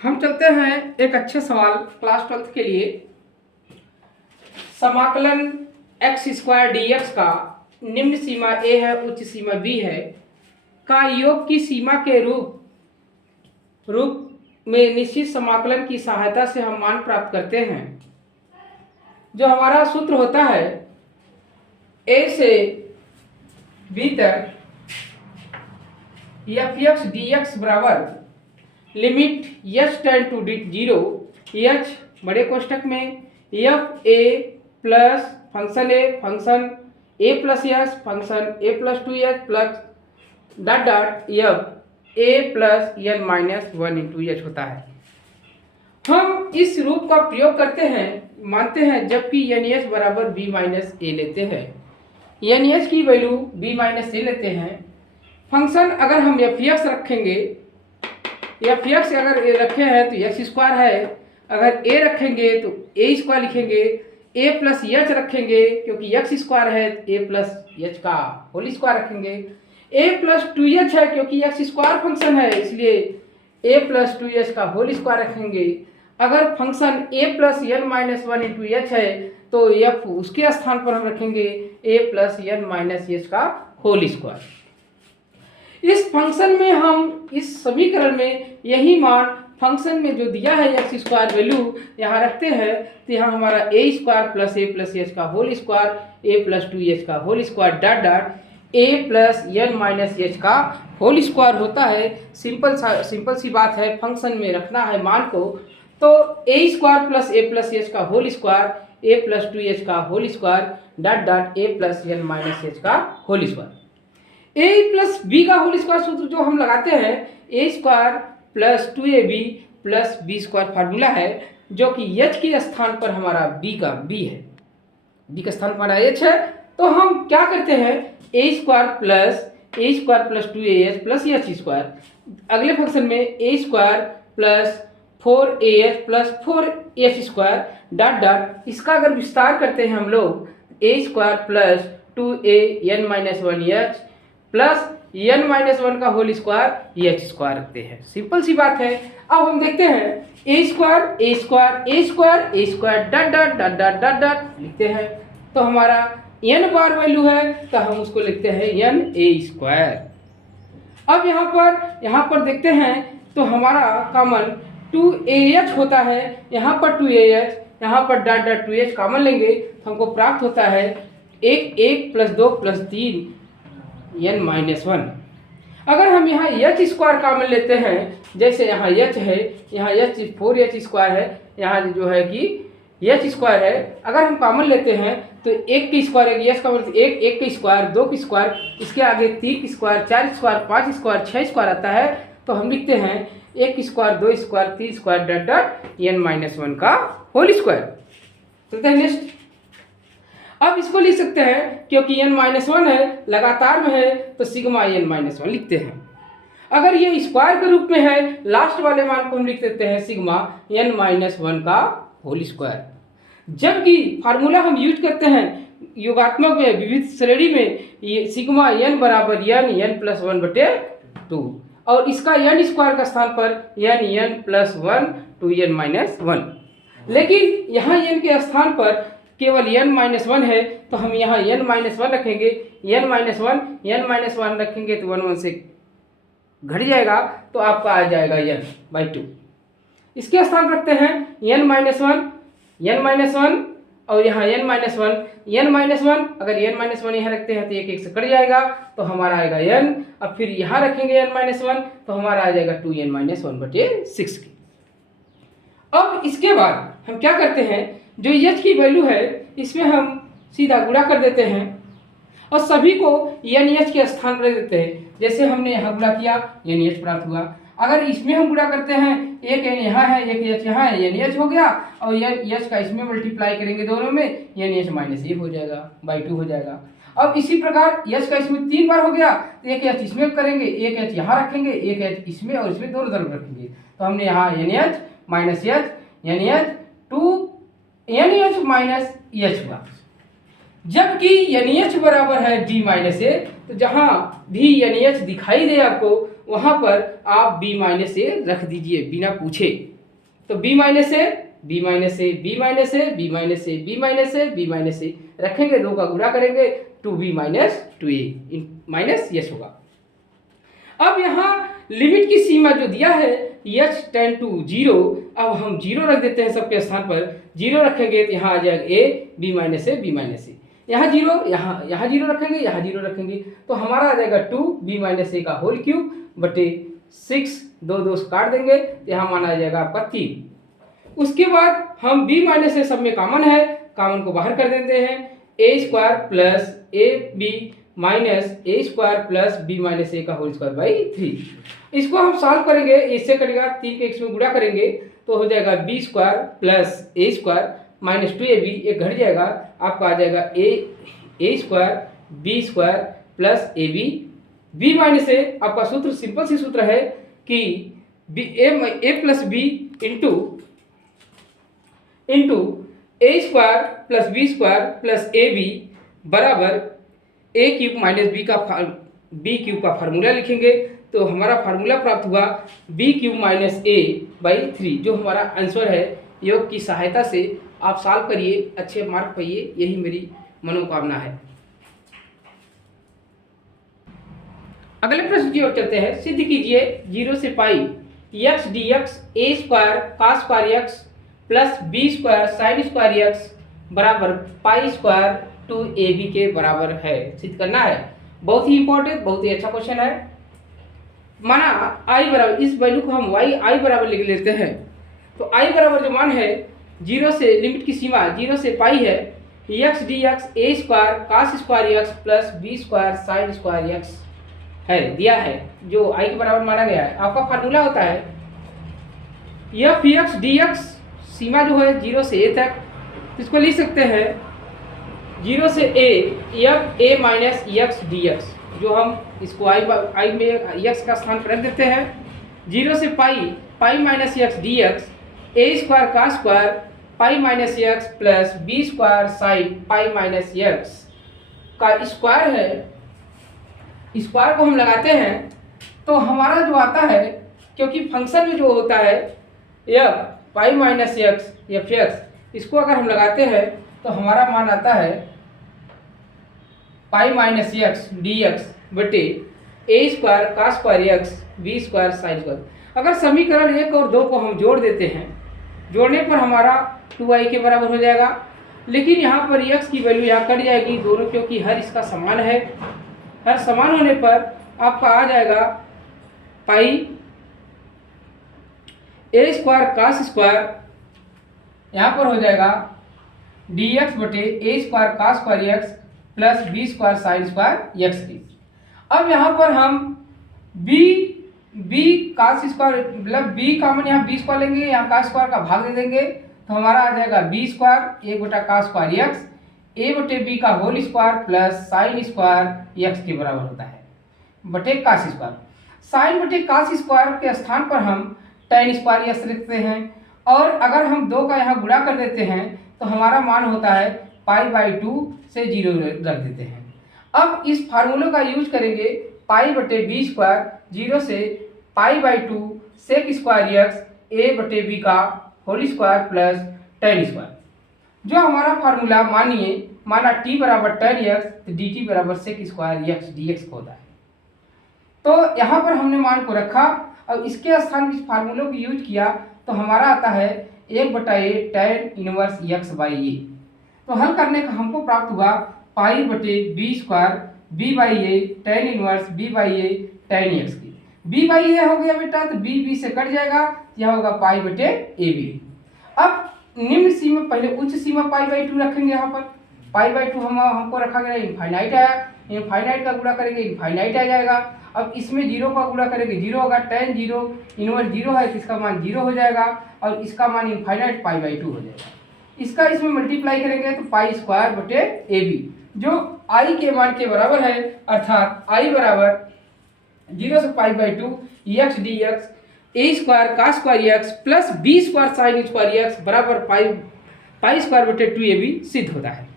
हम चलते हैं एक अच्छे सवाल क्लास 12 के लिए। समाकलन एक्स स्क्वायर डी एक्स का निम्न सीमा ए है, उच्च सीमा बी है का योग की सीमा के रूप में निश्चित समाकलन की सहायता से हम मान प्राप्त करते हैं। जो हमारा सूत्र होता है ए से बी तक एफ एक्स डी एक्स बराबर limit H tend to 0 H बड़े कोष्टक में F A plus function A plus S function A plus 2 H plus dot dot F A plus N minus 1 into H होता है। हम इस रूप का प्रयोग करते हैं, मानते हैं जबकि एन एच बराबर बी माइनस ए लेते हैं। एन एच की वैल्यू बी माइनस ए लेते हैं। फंक्शन अगर हम एफ एक्स रखेंगे, एफ एक्स अगर ए रखे हैं तो एक्स स्क्वायर है, अगर ए रखेंगे तो ए स्क्वायर लिखेंगे, ए प्लस एच रखेंगे क्योंकि एक्स स्क्वायर है ए प्लस एच का होल स्क्वायर रखेंगे, ए प्लस 2h है क्योंकि एक्स स्क्वायर फंक्शन है इसलिए ए प्लस 2h का होल स्क्वायर रखेंगे। अगर फंक्शन ए plus N minus 1 into h है तो एफ उसके स्थान पर हम रखेंगे a plus N minus H का होल स्क्वायर। इस फंक्शन में हम इस समीकरण में यही मान फंक्शन में जो दिया है एक्स स्क्वायर वैल्यू यहाँ रखते हैं तो यहाँ हमारा ए स्क्वायर प्लस एच का होल स्क्वायर ए प्लस 2h का होल स्क्वायर डॉट डॉट ए प्लस एन माइनस एच का होल स्क्वायर होता है। सिंपल सी बात है, फंक्शन में रखना है मान को तो ए स्क्वायर प्लस एच का होल स्क्वायर ए प्लस 2h का होल स्क्वायर डॉट डॉट ए प्लस एन माइनस एच का होल स्क्वायर। ए प्लस बी का होल स्क्वायर सूत्र जो हम लगाते हैं a square plus 2ab plus B square formula है जो कि एच के स्थान पर हमारा बी है, बी का स्थान पर हमारा एच है। तो हम क्या करते हैं a square plus 2ah plus h square, अगले फंक्शन में ए स्क्वायर प्लस 4ah प्लस 4h स्क्वायर डॉट डॉट इसका अगर विस्तार करते हैं हम लोग ए स्क्वायर प्लस 2an माइनस 1h प्लस एन माइनस 1 का होल स्क्वायर एच स्क्वायर रखते हैं। सिंपल सी बात है। अब हम देखते हैं a square dot dot dot dot dot dot लिखते हैं तो हमारा एन बार वैल्यू है तो हम उसको लिखते हैं एन ए स्क्वायर। अब यहाँ पर देखते हैं तो हमारा कॉमन 2ah होता है, यहाँ पर 2ah यहाँ पर डॉट डॉट 2h कॉमन लेंगे तो हमको प्राप्त होता है 1 प्लस 2 प्लस 3 एन माइनस 1। अगर हम यहाँ एच स्क्वायर कॉमन लेते हैं, जैसे यहाँ एच है, यहाँ एच 4h स्क्वायर है, यहाँ जो है कि एच स्क्वायर है, अगर हम कॉमन लेते हैं तो 1 की स्क्वायर है, एच का मतलब 1 की स्क्वायर, 2 की स्क्वायर, इसके आगे 3 की स्क्वायर, 4 स्क्वायर, 5 स्क्वायर, 6 स्क्वायर आता है तो हम लिखते हैं 1 square, 2 square, 3 square dot dot N minus 1 का होल स्क्वायर। चलते हैं नेक्स्ट। अब इसको लिख सकते हैं क्योंकि n माइनस 1 है, लगातार में है तो सिग्मा n माइनस 1 लिखते हैं। अगर ये स्क्वायर के रूप में है लास्ट वाले मान को हम लिख देते हैं सिग्मा n माइनस 1 का होल स्क्वायर। जबकि फार्मूला हम यूज करते हैं योगात्मक में विविध श्रेणी में ये सिग्मा n बराबर n प्लस 1 बटे 2 और इसका n स्क्वायर का स्थान पर n प्लस 1 2n माइनस 1। लेकिन यहाँ n के स्थान पर केवल n माइनस 1 है तो हम यहाँ n माइनस 1 रखेंगे, n माइनस 1 रखेंगे तो 1 से घट जाएगा तो आपका आ जाएगा n बाई 2। इसके स्थान रखते हैं n माइनस 1 और यहाँ n माइनस 1 अगर n माइनस 1 यहाँ रखते हैं तो एक से कट जाएगा तो हमारा आएगा n। अब फिर यहाँ रखेंगे n माइनस 1 तो हमारा आ जाएगा 2n माइनस 1 बटे 6 की। अब इसके बाद हम क्या करते हैं, जो एच की वैल्यू है इसमें हम सीधा गुणा कर देते हैं और सभी को एन एच के स्थान पर देते हैं। जैसे हमने यहाँ गुणा किया एन एच प्राप्त हुआ। अगर इसमें हम गुणा करते हैं एक एन यहाँ है एक एच यहाँ है, एन एच हो गया और एन एच का इसमें मल्टीप्लाई करेंगे दोनों में एन एच माइनस 1 हो जाएगा बाई 2 हो जाएगा। अब इसी प्रकार एच का इसमें 3 बार हो गया तो एक एच इसमें करेंगे, एक एच यहाँ रखेंगे, एक एच इसमें और इसमें दोनों तरफ रखेंगे तो हमने यहाँ N H minus H N H 2 N H minus H हुआ। जबकि एन एच बराबर है डी माइनस ए तो जहाँ भी एन एच दिखाई दे आपको वहाँ पर आप b माइनस ए रख दीजिए बिना पूछे। तो b minus a, b minus a, b minus a, b minus a, b minus a, b minus ए रखेंगे, 2 का गुणा करेंगे 2b minus 2a minus yes होगा। अब यहाँ लिमिट की सीमा जो दिया है h टेंड टू 0, अब हम 0 रख देते हैं सबके स्थान पर। 0 रखेंगे तो यहाँ आ जाएगा a, b minus a, b minus a, यहाँ 0, यहाँ 0 रखेंगे, यहाँ 0 रखेंगे, तो हमारा आ जाएगा 2b माइनस ए का होल क्यूब बटे 6, 2 काट देंगे, यहाँ माना आ जाएगा आपका 3। उसके बाद हम b माइनस ए सब में कॉमन है, कॉमन को बाहर कर देते हैं, a square plus A B minus a square plus b minus a का होल स्क्वायर बाई 3। इसको हम सॉल्व करेंगे, इससे करेगा 3 के x में गुणा करेंगे तो हो जाएगा B square plus A square minus 2ab, एक घट जाएगा, आपका आ जाएगा A square B square plus A B minus A. आपका सूत्र सिंपल सी सूत्र है कि A plus B into A square plus B square plus A B बराबर A cube minus B cube का फार्मूला लिखेंगे, तो हमारा फार्मूला प्राप्त हुआ B cube minus A by 3, जो हमारा आंसर है। योग की सहायता से आप सॉल्व करिए, अच्छे मार्क पाइए, यही मेरी मनोकामना है। अगले प्रश्न की ओर चलते हैं। सिद्ध कीजिए 0 से pi x dx a square cos square x plus B square sine square x बराबर पाई स्क्वायर 2ab के बराबर है। सिद्ध करना है, बहुत ही इंपॉर्टेंट, बहुत ही अच्छा क्वेश्चन है। माना i बराबर, इस वैल्यू को हम i बराबर लिख लेते हैं, तो i बराबर जो मान है 0 से, लिमिट की सीमा 0 से पाई है, x dx a square cos square x plus B square sine square x है, दिया है, जो i के बराबर माना गया है। आपका फार्मूला होता है f x dx, सीमा जो है 0 से a तक, इसको लिख सकते हैं 0 से a f a minus x dx, जो हम इसको i में x का स्थान पर रख देते हैं। 0 से pi minus x dx a square का square pi minus x plus B square sine pi minus x का स्क्वायर है। स्क्वायर को हम लगाते हैं तो हमारा जो आता है, क्योंकि फंक्शन में जो होता है f पाई माइनस x एफ एक्स, इसको अगर हम लगाते हैं तो हमारा मान आता है पाई माइनस x dx बटे ए स्क्वायर का square X B square sine square. अगर समीकरण 1 और 2 को हम जोड़ देते हैं, जोड़ने पर हमारा 2i के बराबर हो जाएगा, लेकिन यहाँ पर x की वैल्यू यहाँ कट जाएगी दोनों, क्योंकि हर इसका समान है। हर समान होने पर आपका आ जाएगा पाई ए स्क्वायर कास स्क्वायर, यहाँ पर हो जाएगा dx बटे A square cos square X plus B square sine square X की। अब यहाँ पर हम बी कास स्क्वायर मतलब बी कॉमन, यहाँ बी स्क्वायर लेंगे, यहाँ कास स्क्वायर का भाग दे देंगे, तो हमारा आ जाएगा बी स्क्वायर एक बटा कास स्क्वायर एक्स ए बटे बी का whole square plus sine square X के बराबर होता है बटे कास स्क्वायर। साइन बटे कास स्क्वायर के स्थान पर हम टेन स्क्वायर एक्स रखते हैं, और अगर हम 2 का यहाँ गुणा कर देते हैं तो हमारा मान होता है पाई बाई 2 से 0 रख देते हैं। अब इस फार्मूले का यूज करेंगे, पाई बटे बी स्क्वायर 0 से pi by 2 sec square X A बटे बी का whole square plus tan square. जो हमारा फार्मूला माना t बराबर टेन एक्स तो डी टी बराबर sec square X D X होता है। तो यहाँ पर हमने मान को रखा और इसके स्थान इस फार्मूले को यूज किया, तो हमारा आता है 1/a tan inverse X by A. तो हल करने का हमको प्राप्त हुआ पाई बटे B square B by A tan inverse B by A tan X की। बी बाई ए हो गया बेटा, तो बी से कट जाएगा, यह होगा पाई बटे ए बी। अब निम्न सीमा, पहले उच्च सीमा पाई बाई 2 रखेंगे, यहाँ पर पाई बाई 2 हमको रखा गया इनफाइनाइट आया, इनफाइनाइट का गुणा करेंगे इनफाइनाइट आ जाएगा। अब इसमें 0 का गुणा करेंगे 0 होगा, टेन 0 इनवर्स 0 है तो इसका मान 0 हो जाएगा, और इसका मान इनफाइनाइट पाई बाई 2 हो जाएगा। इसका इसमें मल्टीप्लाई करेंगे तो पाई स्क्वायर बटे ए बी, जो i के मान के बराबर है, अर्थात i बराबर 0 से pi by 2 X D X A square का square X plus B square sine square X बराबर पाई स्क्वायर बटे 2ab सिद्ध होता है।